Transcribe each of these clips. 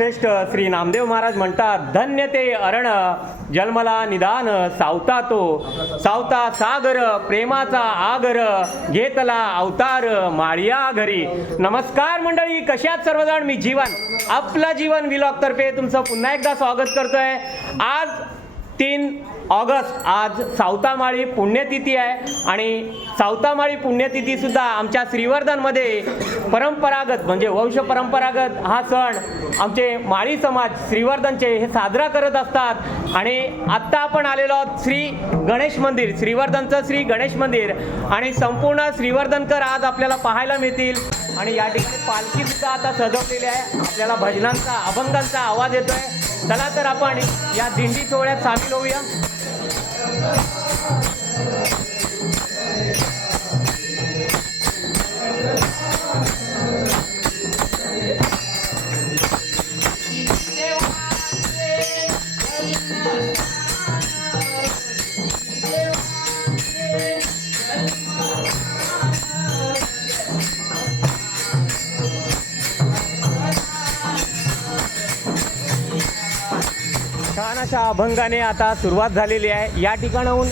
श्रेष्ठ श्री नामदेव महाराज म्हणतात धन्य ते अरण जन्मला निदान सावता तो. सावता सागर प्रेमाचा आगर घेतला अवतार माळिया घरी. नमस्कार मंडळी कशात सर्वजण? मी जीवन आपलं जीवन विलॉग तर्फे तुमचं पुन्हा एकदा स्वागत करतोय. आज तीन ऑगस्ट आज सावतामाळी पुण्यतिथी आहे आणि सावतामाळी पुण्यतिथीसुद्धा आमच्या श्रीवर्धनमध्ये परंपरागत म्हणजे वंश परंपरागत हा सण आमचे माळी समाज श्रीवर्धनचे हे साजरा करत असतात. आणि आत्ता आपण आलेलो आहोत श्री गणेश मंदिर श्रीवर्धनचं श्री गणेश मंदिर. आणि संपूर्ण श्रीवर्धनकर आज आपल्याला पाहायला मिळतील. आणि या ठिकाणी पालखीसुद्धा आता सजवलेली आहे. आपल्याला भजनांचा अभंगांचा आवाज येतो आहे चला तर आपण या दिंडी सोहळ्यात सामील होऊया. अशा अभंगाने आता सुरुवात झालेली आहे. या ठिकाणाहून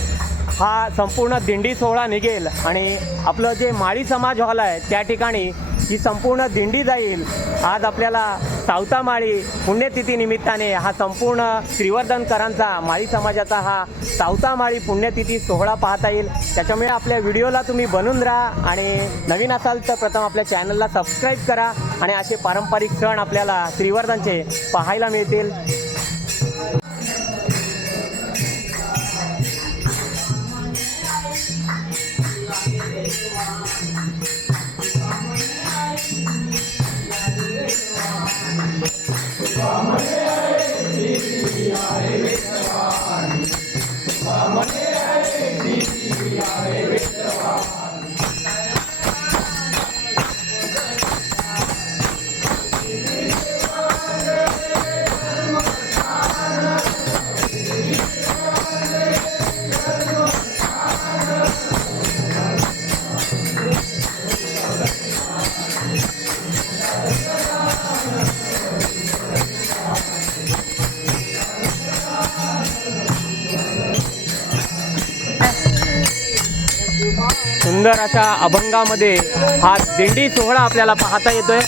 हा संपूर्ण दिंडी सोहळा निघेल आणि आपलं जे माळी समाज हॉल आहे त्या ठिकाणी ही संपूर्ण दिंडी जाईल. आज आपल्याला सावता माळी पुण्यतिथी निमित्ताने हा संपूर्ण श्रीवर्धनकरांचा माळी समाजाचा हा सावता माळी पुण्यतिथी सोहळा पाहता येईल. त्याच्यामुळे आपल्या व्हिडिओला तुम्ही बनून राहा आणि नवीन असाल तर प्रथम आपल्या चॅनलला सबस्क्राईब करा आणि असे पारंपरिक सण आपल्याला श्रीवर्धनचे पाहायला मिळतील. सुंदर अशा अभंगामध्ये हा दिंडी सोहळा आपल्याला पाहता येतोय.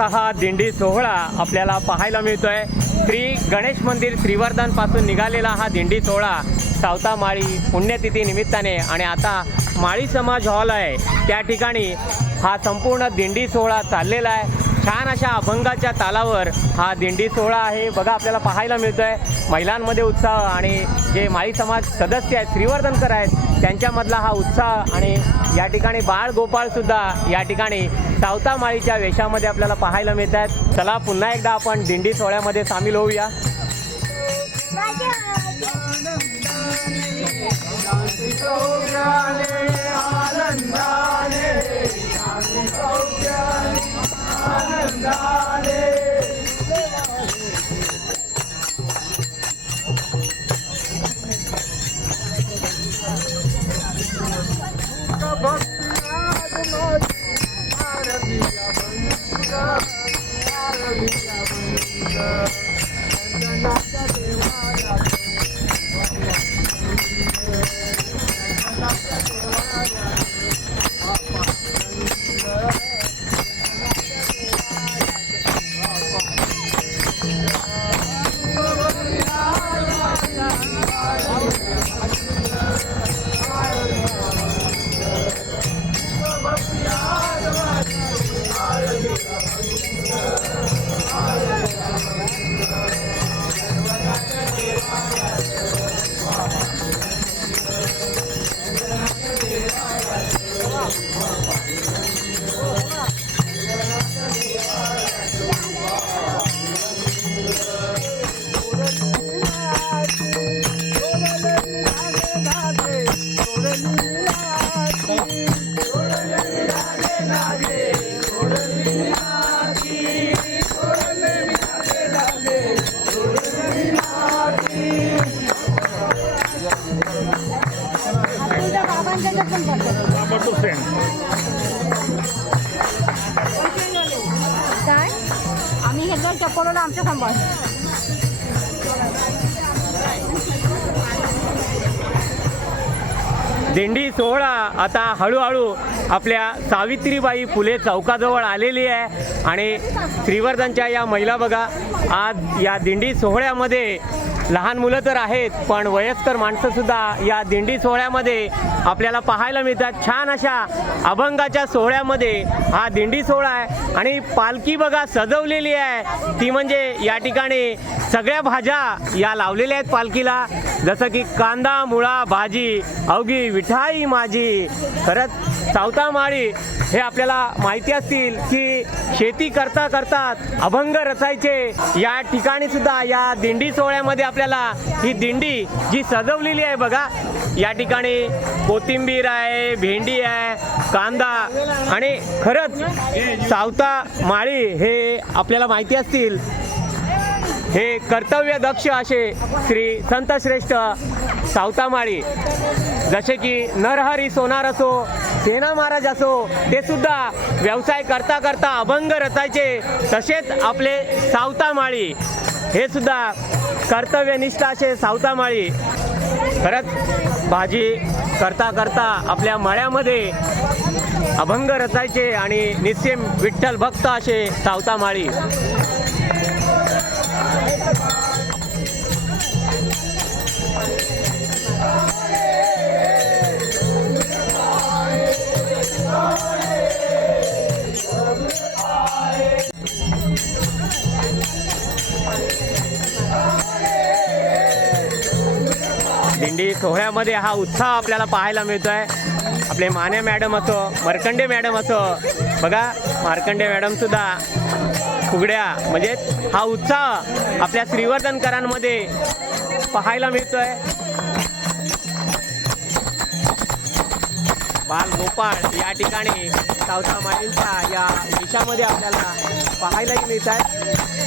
असा हा दिंडी सोहळा आपल्याला पाहायला मिळतोय. श्री गणेश मंदिर श्रीवर्धनपासून निघालेला हा दिंडी सोहळा सावता माळी पुण्यतिथी निमित्ताने आणि आता माळी समाज हॉल आहे. त्या ठिकाणी हा संपूर्ण दिंडी सोहळा चाललेला आहे. छान अशा अभंगाच्या तालावर हा दिंडी सोहळा आहे. बघा आपल्याला पाहायला मिळतोय. महिलांमध्ये उत्साह आणि जे माळी समाज सदस्य आहेत श्रीवर्धनकर आहेत त्यांच्यामधला हा उत्साह आणि या ठिकाणी बाळ गोपाळ सुद्धा या ठिकाणी सावता माळीच्या वेशामध्ये आपल्याला पाहायला मिळत आहेत चला पुन्हा एकदा आपण दिंडी सोहळ्यामध्ये सामील होऊया. go, yeah, we are सोहळा आता हळूहळू आपल्या सावित्रीबाई फुले चौकाजवळ आलेली आहे. आणि श्रीवर्धनच्या या महिला बघा आज या दिंडी सोहळ्यामध्ये लहान मुलं तर आहेत पण वयस्कर माणसंसुद्धा या दिंडी सोहळ्यामध्ये आपल्याला पाहायला मिळतात. छान अशा अभंगाच्या सोहळ्यामध्ये हा दिंडी सोहळा आहे. आणि पालखी बघा सजवलेली आहे. ती म्हणजे या ठिकाणी सगळ्या भाज्या या लावलेल्या आहेत पालखीला. जसं की कांदा मुळा भाजी अवघी विठाई माझी. खरंच सावतामाळी हे आपल्याला माहिती असतील की शेती करता करतात अभंग रचायचे. या ठिकाणी सुद्धा या दिंडी सोहळ्यामध्ये आपल्याला ही दिंडी जी सजवलेली आहे बघा. या ठिकाणी कोथिंबीर आहे भेंडी आहे कांदा आणि खरंच सावता माळी हे आपल्याला माहिती असतील. हे कर्तव्य दक्ष असे श्री संत श्रेष्ठ सावतामाळी. जसे की नरहरी सोनार असो सेना महाराज असो ते सुद्धा व्यवसाय करता करता अभंग रचायचे. तसेच आपले सावतामाळी हे सुद्धा कर्तव्यनिष्ठ असे सावतामाळी. खरंच भाजी करता करता आपल्या मळ्यामध्ये अभंग रचायचे आणि निस्सिम विठ्ठल भक्त असे सावतामाळी. दिंडी सोहळ्यामध्ये हा उत्साह आपल्याला पाहायला मिळतोय. आपले माने मॅडम असो मरकंडे मॅडम असो बघा मार्कंडे मॅडम सुद्धा फुगड्या म्हणजे हा उत्साह आपल्या श्रीवर्धनकरांमध्ये पाहायला मिळतोय. बाल गोपाळ या ठिकाणी सावता माळींच्या या देशामध्ये आपल्याला पाहायलाही मिळत आहे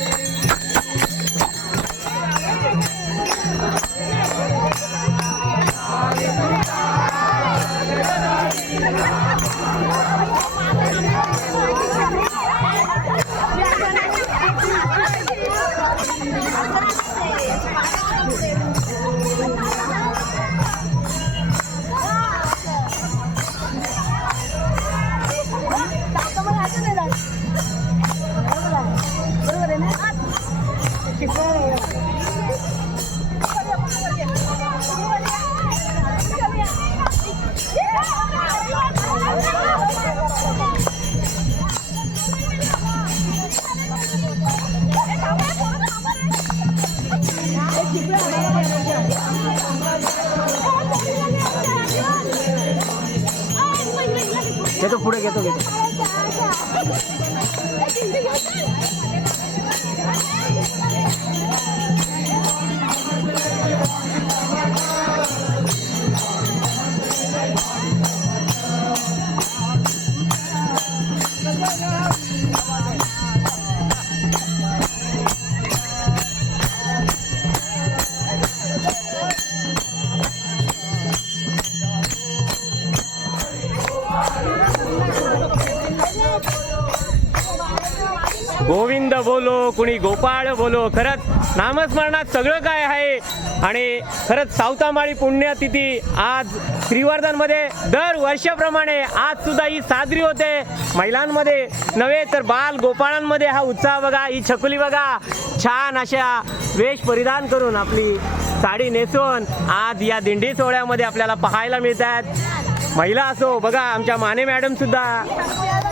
बोलो कुणी गोपाळ बोलो खरंच नामस्मरणात सगळं काय आहे? आणि खरंच सावतामाळी पुण्यतिथी आज श्रीवर्धनमध्ये दर वर्षाप्रमाणे आज सुद्धा ही साजरी होते. महिलांमध्ये नव्हे तर बाल गोपाळांमध्ये हा उत्साह बघा ही छकुली बघा. छान अशा वेश परिधान करून आपली साडी नेसून आज या दिंडी सोहळ्यामध्ये आपल्याला पाहायला मिळत आहेत महिला असो बघा आमच्या माने मॅडम सुद्धा.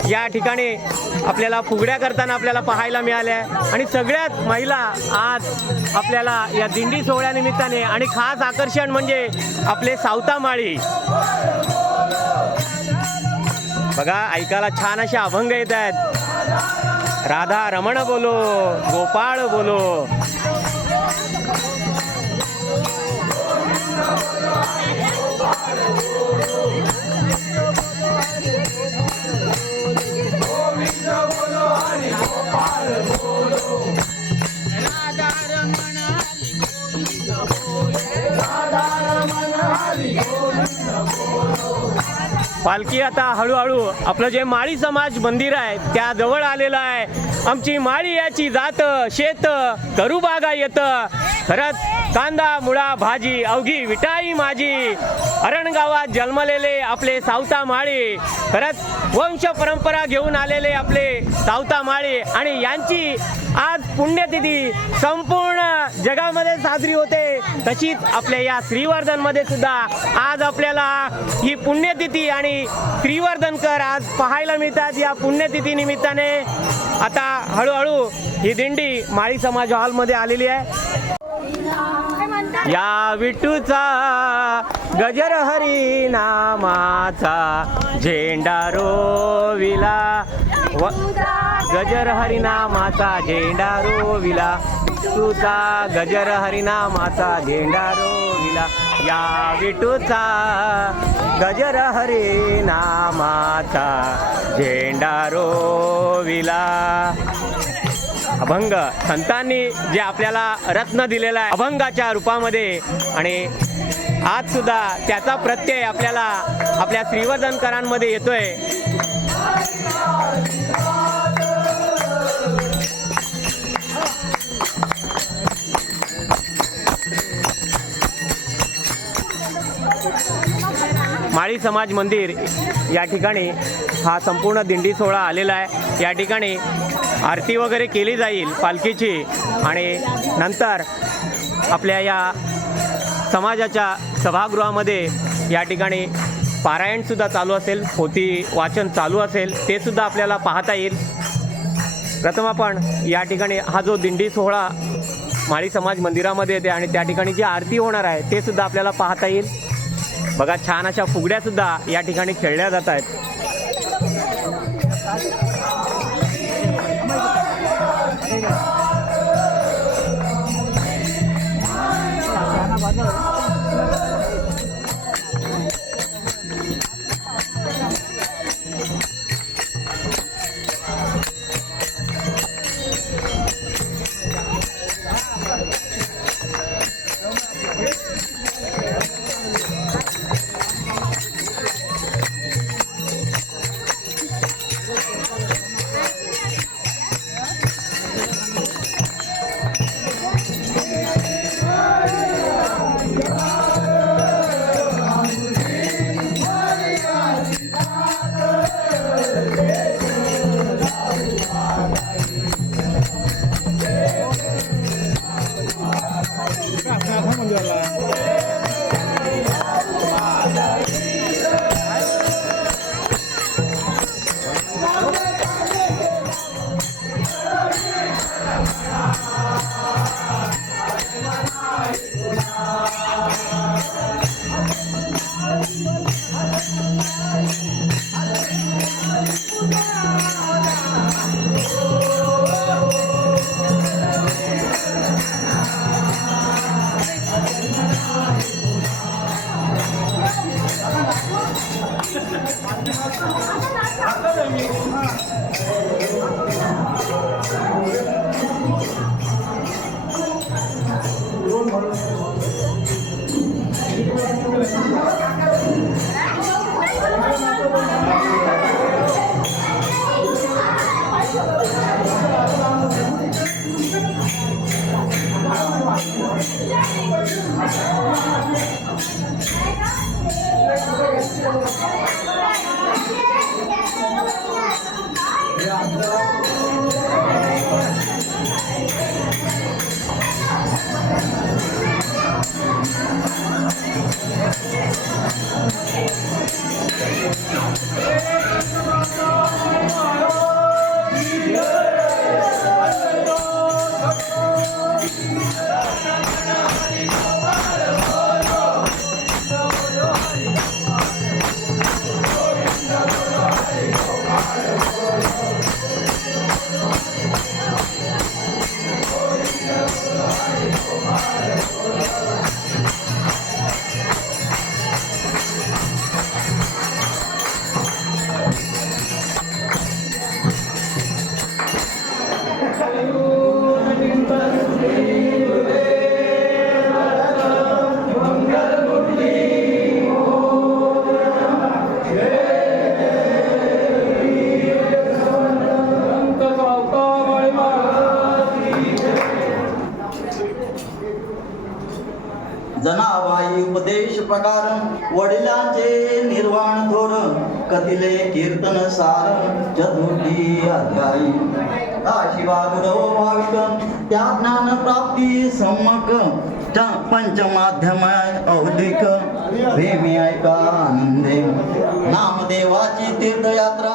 या ठिकाणी आपल्याला फुगड्या करताना आपल्याला पाहायला मिळाल्या आणि सगळ्यात महिला आज आपल्याला या दिंडी सोहळ्यानिमित्ताने आणि खास आकर्षण म्हणजे आपले सावतामाळी. बघा ऐकायला छान असे अभंग येत आहेत. राधा रमण बोलो गोपाळ बोलो. पालखी आता हळूहळू आपलं जे माळी समाज मंदिर आहे त्या जवळ आलेलं आहे. आमची माळी याची जात शेत करू बागा येत. खरंच कांदा मुळा भाजी अवघी विटाई माझी. अरणगावात जन्मलेले आपले सावता माळी. खरंच वंश परंपरा घेऊन आलेले आपले सावता माळी आणि यांची आज पुण्यतिथी संपूर्ण जगामध्ये साजरी होते. तशीच आपल्या या श्रीवर्धनमध्ये सुद्धा आज आपल्याला ही पुण्यतिथी आणि श्रीवर्धनकर आज पाहायला मिळतात या पुण्यतिथी निमित्ताने. आता हळूहळू ही दिंडी माळी समाज हॉलमध्ये आलेली आहे. या विटूचा गजर हरी नामाचा झेंडा रोविला. गजर हरिनामाचा झेंडा रोविला तुझा गजर हरिनामाचा झेंडा रोविला या विठूचा गजर हरिनामाचा झेंडा रोविला अभंग संतांनी जे आपल्याला रत्न दिलेला आहे अभंगाच्या रूपामध्ये आणि आज सुद्धा त्याचा प्रत्यय आपल्याला आपल्या श्रीवर्धनकरांमध्ये येतोय. माळी समाज मंदिर या ठिकाणी हा संपूर्ण दिंडी सोहळा आलेला आहे. या ठिकाणी आरती वगैरे केली जाईल पालखीची आणि नंतर आपल्या या समाजाच्या सभागृहामध्ये या ठिकाणी पारायणसुद्धा चालू असेल पोथी वाचन चालू असेल ते सुद्धा आपल्याला पाहता येईल. प्रथम आपण या ठिकाणी हा जो दिंडी सोहळा माळी समाज मंदिरामध्ये येते आणि त्या ठिकाणी जी आरती होणार आहे ते सुद्धा आपल्याला पाहता येईल. बघा छान अशा फुगड्या सुद्धा या ठिकाणी खेळल्या जात आहेत. Tchau! Thank जनाबाई उपदेश प्रकार वडिलांचे निर्वाण धोरण कथिले कीर्तन सार चतुर्थी अध्यायी. शिवा भाविक त्या ज्ञान प्राप्ती सम्मक च पंचमाध्यम औदिक प्रेमी ऐका आनंदे नामदेवाची तीर्थयात्रा।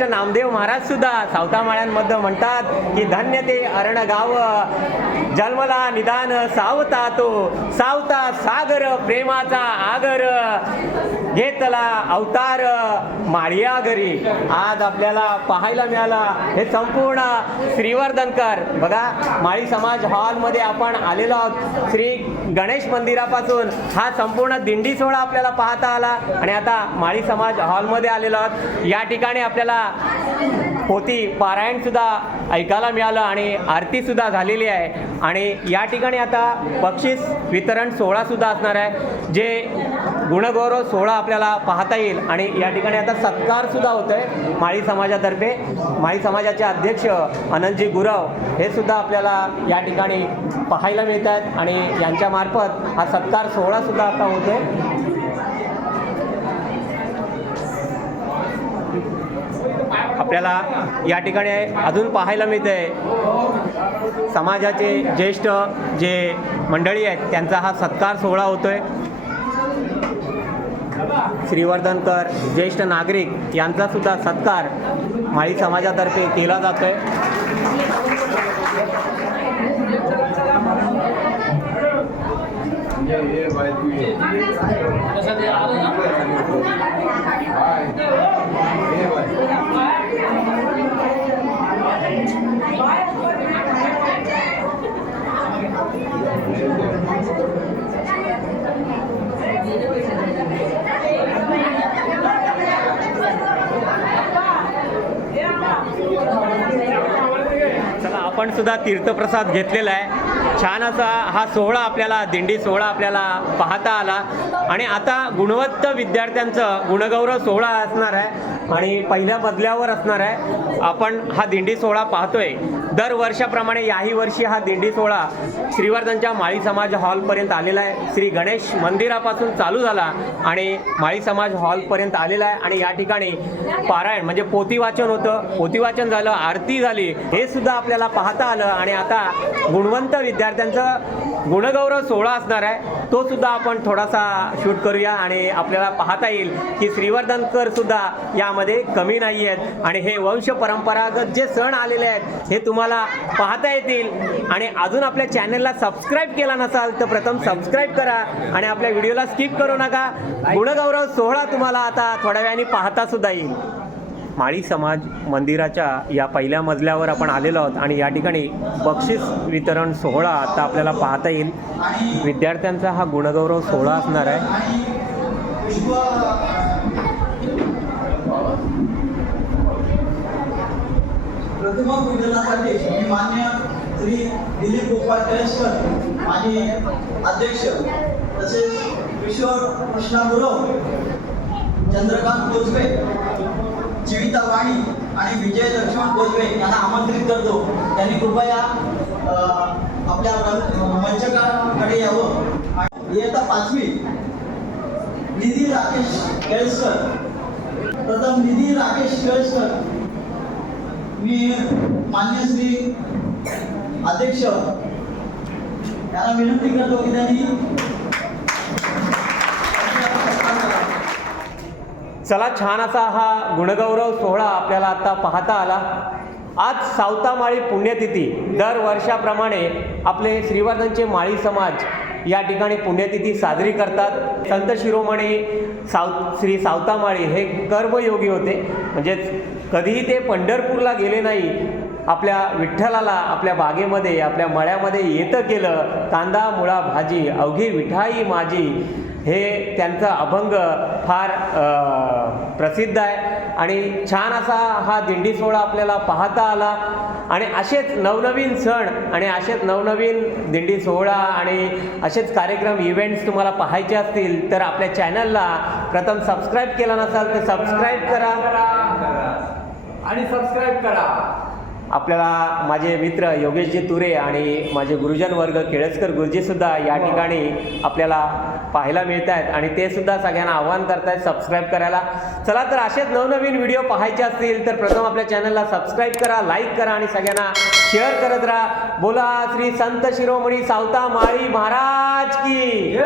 संतश्रेष्ठ नामदेव महाराज सुद्धा सावतामाळ्यांमध्ये म्हणतात की धन्य ते अरण गाव जन्मला निदान सावता तो सावता सागर प्रेमाचा आगर. घेतला अवतार माळिया घरी. आज आपल्याला पाहायला मिळाला. हे संपूर्ण श्रीवर्धनकर. बघा माळी समाज हॉलमध्ये आपण आलेलो आहोत. श्री गणेश मंदिरापासून हा संपूर्ण दिंडी सोहळा आपल्याला पाहता आला. आणि आता माळी समाज हॉलमध्ये आलेलो आहोत. या ठिकाणी आपल्याला होती पारायण सुद्धा ऐकायला मिळालं आणि आरती सुद्धा झालेली आहे. आणि या ठिकाणी आता बक्षीस वितरण सोहळा सुद्धा असणार आहे. जे गुणगौरव सोहळा आपल्याला पाहता येईल. आणि या ठिकाणी आता सत्कार सुद्धा होतोय. माळी समाजातर्फे. माळी समाजाचे अध्यक्ष अनंतजी गुरव हे सुद्धा आपल्याला या ठिकाणी पाहायला मिळत आहेत आणि यांच्यामार्फत हा सत्कार सोहळा सुद्धा आता होतोय. आपल्याला या ठिकाणी अजून पाहायला मिळते समाजाचे ज्येष्ठ जे मंडळी आहेत त्यांचा हा सत्कार सोहळा होतोय. श्रीवर्धनकर ज्येष्ठ नागरिक यांचा सुद्धा सत्कार माळी समाजातर्फे केला जातोय. चला आपण सुद्धा तीर्थप्रसाद घेतलेला आहे. छान असा हा सोहळा आपल्याला दिंडी सोहळा आपल्याला पाहता आला. आणि आता गुणवत्त विद्यार्थ्यांचं गुणगौरव सोहळा असणार आहे. आणि पहिल्या मजल्यावर असणार आहे. आपण हा दिंडी सोहळा पाहतोय. दर वर्षाप्रमाणे याही वर्षी हा दिंडी सोहळा श्रीवर्धनच्या माळी समाज हॉलपर्यंत आलेला आहे. श्री गणेश मंदिरापासून चालू झाला आणि माळी समाज हॉलपर्यंत आलेला आहे. आणि या ठिकाणी पारायण म्हणजे पोतीवाचन होतं. पोतीवाचन झालं आरती झाली हे सुद्धा आपल्याला पाहता आलं. आणि आता गुणवंत विद्यार्थ्यांचं गुणगौरव सोहळा असणार आहे. तो सुद्धा आपण थोडासा शूट करूया आणि आपल्याला पाहता येईल की श्रीवर्धनकर सुद्धा यामध्ये कमी नाही आहेत. आणि हे वंश परंपरागत जे सण आलेले आहेत हे तुम्हाला पाहता येतील. आणि अजून आपल्या चॅनलला सबस्क्राईब केला नसाल तर प्रथम सबस्क्राईब करा आणि आपल्या व्हिडिओला स्किप करू नका. गुणगौरव सोहळा तुम्हाला आता थोड्या वेळाने पाहता सुद्धा येईल. माळी समाज मंदिराच्या या पहिल्या मजल्यावर आपण आलेलो आहोत आणि या ठिकाणी बक्षीस वितरण सोहळा आता आपल्याला पाहता येईल. विद्यार्थ्यांचा हा गुणगौरव सोहळा असणार आहे. प्रतिमा पूजनासाठी मी मान्य श्री दिलीप गोपाळ केळेश्वर माझे अध्यक्ष तसेच किशोर कृष्णा गुरव चंद्रकांत कोचवे जीविता वाणी आणि विजय लक्ष्मण कोचवे यांना आमंत्रित करतो. त्यांनी कृपया आपल्या मंचकाराकडे यावं. आणि इयत्ता पाचवी निधी राकेश केळसकर. प्रथम निधी राकेश केळसकर. मी मान्य श्री अध्यक्ष. यांना विनंती करतो की त्यांनी चला छान असा हा गुणगौरव सोहळा आपल्याला आता पाहता आला. आज सावतामाळी पुण्यतिथी. दर वर्षाप्रमाणे आपले श्रीवर्धनचे माळी समाज या ठिकाणी पुण्यतिथी साजरी करतात. संत शिरोमणी साव श्री सावतामाळी हे कर्मयोगी होते. म्हणजेच कधीही ते पंढरपूरला गेले नाही आपल्या विठ्ठलाला आपल्या बागेमध्ये आपल्या मळ्यामध्ये येतं केलं. कांदा मुळा भाजी अवघी विठाई माझी हे त्यांचा अभंग फार प्रसिद्ध आहे. आणि छान असा हा दिंडी सोहळा आपल्याला पाहता आला. आणि असेच नवनवीन सण आणि असेच नवनवीन दिंडी सोहळा आणि असेच कार्यक्रम इव्हेंट्स तुम्हाला पाहायचे असतील तर आपल्या चॅनलला प्रथम सबस्क्राईब केला नसाल तर सबस्क्राईब करा. आणि सबस्क्राईब करा. आपल्याला माझे मित्र योगेशजी तुरे आणि माझे गुरुजन वर्ग केळसकर गुरुजी सुद्धा या ठिकाणी आपल्याला पाहायला मिळत आहेत आणि ते सुद्धा सगळ्यांना आव्हान करतायत सबस्क्राईब करायला. चला तर असेच नवनवीन व्हिडिओ पाहायचे असतील तर प्रथम आपल्या चॅनलला सबस्क्राईब करा लाईक करा आणि सगळ्यांना शेअर करत राहा. बोला श्री संत शिरोमणी सावता माळी महाराज की.